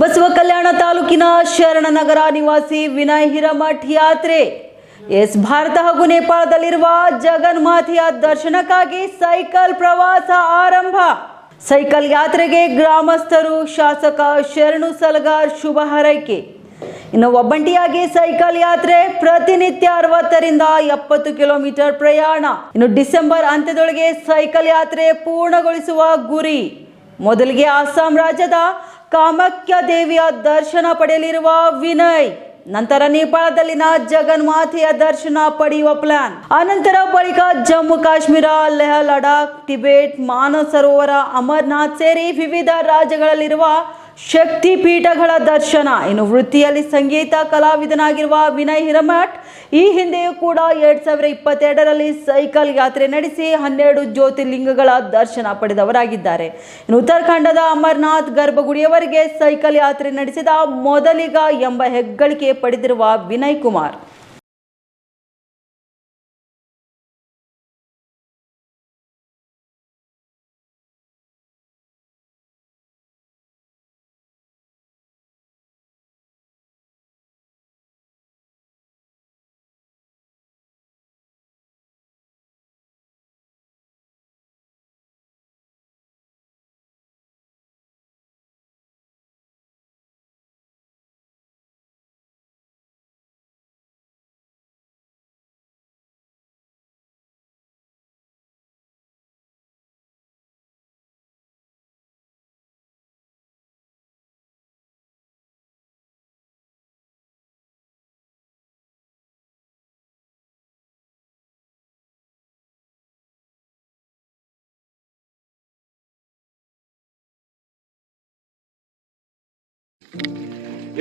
ಬಸವ ಕಲ್ಯಾಣ ತಾಲೂಕಿನ ಶರಣನಗರ ನಿವಾಸಿ ವಿನಯ್ ಹಿರಮಠ್ ಯಾತ್ರೆ ಭಾರತ ಹಾಗೂ ನೇಪಾಳದಲ್ಲಿರುವ ಜಗನ್ಮಾತೆಯ ದರ್ಶನಕ್ಕಾಗಿ ಸೈಕಲ್ ಪ್ರವಾಸ ಆರಂಭ. ಸೈಕಲ್ ಯಾತ್ರೆಗೆ ಗ್ರಾಮಸ್ಥರು, ಶಾಸಕ ಶರಣು ಸಲಗಾರ್ ಶುಭ ಹಾರೈಕೆ. ಇನ್ನು ಒಬ್ಬಂಟಿಯಾಗಿ ಸೈಕಲ್ ಯಾತ್ರೆ ಪ್ರತಿನಿತ್ಯ 60ರಿಂದ 70 ಕಿಲೋಮೀಟರ್ ಪ್ರಯಾಣ. ಇನ್ನು ಡಿಸೆಂಬರ್ ಅಂತ್ಯದೊಳಗೆ ಸೈಕಲ್ ಯಾತ್ರೆ ಪೂರ್ಣಗೊಳಿಸುವ ಗುರಿ. ಮೊದಲಿಗೆ ಅಸ್ಸಾಂ ರಾಜ್ಯದ ಕಾಮಾಖ್ಯ ದೇವಿಯ ದರ್ಶನ ಪಡೆಯಲಿರುವ ವಿನಯ್, ನಂತರ ನೇಪಾಳದಲ್ಲಿನ ಜಗನ್ಮಾತೆಯ ದರ್ಶನ ಪಡೆಯುವ ಪ್ಲಾನ್. ಅನಂತರ ಬಳಿಕ ಜಮ್ಮು ಕಾಶ್ಮೀರ, ಲೇಹ್, ಲಡಾಖ್, ಟಿಬೆಟ್, ಮಾನಸ ಸರೋವರ, ಅಮರನಾಥ್ ಸೇರಿ ವಿವಿಧ ರಾಜ್ಯಗಳಲ್ಲಿರುವ ಶಕ್ತಿ ಪೀಠಗಳ ದರ್ಶನ. ಇನ್ನು ವೃತ್ತಿಯಲ್ಲಿ ಸಂಗೀತ ಕಲಾವಿದನಾಗಿರುವ ವಿನಯ್ ಹಿರಮಠ್ ಈ ಹಿಂದೆಯೂ ಕೂಡ 2022ರಲ್ಲಿ ಸೈಕಲ್ ಯಾತ್ರೆ ನಡೆಸಿ 12 ಜ್ಯೋತಿರ್ಲಿಂಗಗಳ ದರ್ಶನ ಪಡೆದವರಾಗಿದ್ದಾರೆ. ಇನ್ನು ಉತ್ತರಾಖಂಡದ ಅಮರನಾಥ್ ಗರ್ಭಗುಡಿಯವರೆಗೆ ಸೈಕಲ್ ಯಾತ್ರೆ ನಡೆಸಿದ ಮೊದಲಿಗ ಎಂಬ ಹೆಗ್ಗಳಿಕೆ ಪಡೆದಿರುವ ವಿನಯ್ ಕುಮಾರ್.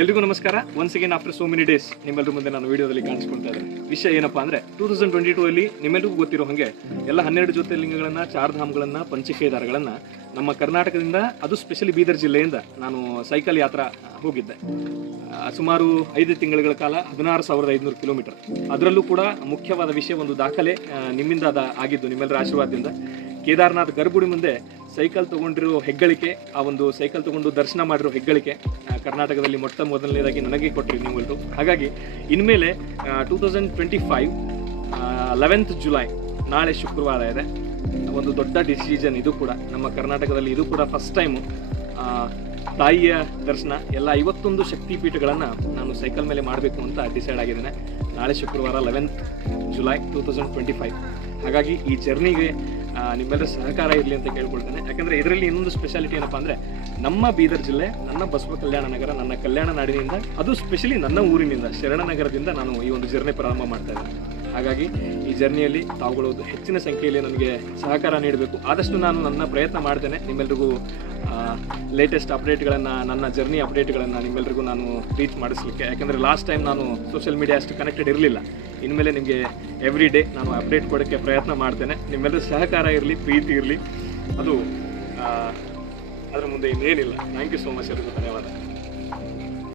ಎಲ್ರಿಗೂ ನಮಸ್ಕಾರ. Once again after so many days ನಿಮ್ಮೆಲ್ಲರ ಮುಂದೆ ನಾನು ವಿಡಿಯೋದಲ್ಲಿ ಕಾಣಿಸ್ಕೊಳ್ತಾ ಇದ್ದೇನೆ. ವಿಷಯ ಏನಪ್ಪಾ ಅಂದ್ರೆ 2022 ನಿಮ್ಮೆಲ್ಲರಿಗೂ ಗೊತ್ತಿರೋ ಹಾಗೆ ಎಲ್ಲ 12 ಜ್ಯೋತಿರ್ಲಿಂಗಗಳನ್ನ, 4 ಧಾಮ್ಗಳನ್ನ, ಪಂಚಕೇದಾರಗಳನ್ನ ನಮ್ಮ ಕರ್ನಾಟಕದಿಂದ, ಅದು ಸ್ಪೆಷಲಿ ಬೀದರ್ ಜಿಲ್ಲೆಯಿಂದ ನಾನು ಸೈಕಲ್ ಯಾತ್ರಾ ಹೋಗಿದ್ದೆ. ಸುಮಾರು 5 ತಿಂಗಳ ಕಾಲ 16,500 ಕಿಲೋಮೀಟರ್. ಅದರಲ್ಲೂ ಕೂಡ ಮುಖ್ಯವಾದ ವಿಷಯ, ಒಂದು ದಾಖಲೆ ನಿಮ್ಮಿಂದ ಆಗಿದ್ದು, ನಿಮ್ಮೆಲ್ಲರ ಆಶೀರ್ವಾದದಿಂದ. ಕೇದಾರನಾಥ್ ಗರ್ಭಗುಡಿ ಮುಂದೆ ಸೈಕಲ್ ತಗೊಂಡಿರೋ ಹೆಗ್ಗಳಿಕೆ, ಆ ಒಂದು ಸೈಕಲ್ ತಗೊಂಡು ದರ್ಶನ ಮಾಡಿರೋ ಹೆಗ್ಗಳಿಕೆ ಕರ್ನಾಟಕದಲ್ಲಿ ಮೊದಲನೇದಾಗಿ ನನಗೆ ಕೊಟ್ಟರು ನೀವೆಲ್ಲರೂ. ಹಾಗಾಗಿ ಇನ್ಮೇಲೆ 2025 11th ಜುಲೈ, ನಾಳೆ ಶುಕ್ರವಾರ ಇದೆ, ಒಂದು ದೊಡ್ಡ ಡಿಸಿಷನ್. ಇದು ಕೂಡ ನಮ್ಮ ಕರ್ನಾಟಕದಲ್ಲಿ ಇದು ಕೂಡ ಫಸ್ಟ್ ಟೈಮು ತಾಯಿಯ ದರ್ಶನ ಎಲ್ಲ 51 ಶಕ್ತಿಪೀಠಗಳನ್ನು ನಾನು ಸೈಕಲ್ ಮೇಲೆ ಮಾಡಬೇಕು ಅಂತ ಡಿಸೈಡ್ ಆಗಿದ್ದೇನೆ. ನಾಳೆ ಶುಕ್ರವಾರ 11th ಜುಲೈ 2025. ಹಾಗಾಗಿ ಈ ಜರ್ನಿಗೆ ನಿಮ್ಮೆಲ್ಲರ ಸಹಕಾರ ಇರಲಿ ಅಂತ ಕೇಳ್ಕೊಳ್ತೇನೆ. ಯಾಕಂದರೆ ಇದರಲ್ಲಿ ಇನ್ನೊಂದು ಸ್ಪೆಷಾಲಿಟಿ ಏನಪ್ಪ ಅಂದರೆ, ನಮ್ಮ ಬೀದರ್ ಜಿಲ್ಲೆ, ನನ್ನ ಬಸವ ಕಲ್ಯಾಣ ನಗರ, ನನ್ನ ಕಲ್ಯಾಣ ನಾಡಿನಿಂದ, ಅದು ಸ್ಪೆಷಲಿ ನನ್ನ ಊರಿನಿಂದ, ಶರಣನಗರದಿಂದ ನಾನು ಈ ಒಂದು ಜರ್ನಿ ಪ್ರಾರಂಭ ಮಾಡ್ತಾ ಇದ್ದೇನೆ. ಹಾಗಾಗಿ ಈ ಜರ್ನಿಯಲ್ಲಿ ತಾವುಗಳು ಹೆಚ್ಚಿನ ಸಂಖ್ಯೆಯಲ್ಲಿ ನನಗೆ ಸಹಕಾರ ನೀಡಬೇಕು. ಆದಷ್ಟು ನಾನು ನನ್ನ ಪ್ರಯತ್ನ ಮಾಡ್ತೇನೆ ನಿಮ್ಮೆಲ್ರಿಗೂ ಲೇಟೆಸ್ಟ್ ಅಪ್ಡೇಟ್ಗಳನ್ನು, ನನ್ನ ಜರ್ನಿ ಅಪ್ಡೇಟ್ಗಳನ್ನು ನಿಮ್ಮೆಲ್ರಿಗೂ ನಾನು ರೀಚ್ ಮಾಡಿಸ್ಲಿಕ್ಕೆ. ಯಾಕಂದರೆ ಲಾಸ್ಟ್ ಟೈಮ್ ನಾನು ಸೋಷಿಯಲ್ ಮೀಡಿಯಾ ಅಷ್ಟು ಕನೆಕ್ಟೆಡ್ ಇರಲಿಲ್ಲ. ಇನ್ಮೇಲೆ ನಿಮಗೆ ಎವ್ರಿ ಡೇ ನಾನು ಅಪ್ಡೇಟ್ ಕೊಡೋಕ್ಕೆ ಪ್ರಯತ್ನ ಮಾಡ್ತೇನೆ. ನಿಮ್ಮೆಲ್ಲರೂ ಸಹಕಾರ ಇರಲಿ, ಪ್ರೀತಿ ಇರಲಿ, ಅದು ಅದರ ಮುಂದೆ ಇನ್ನೇನಿಲ್ಲ. Thank you so much. ಎಲ್ಲರಿಗೂ ಧನ್ಯವಾದ.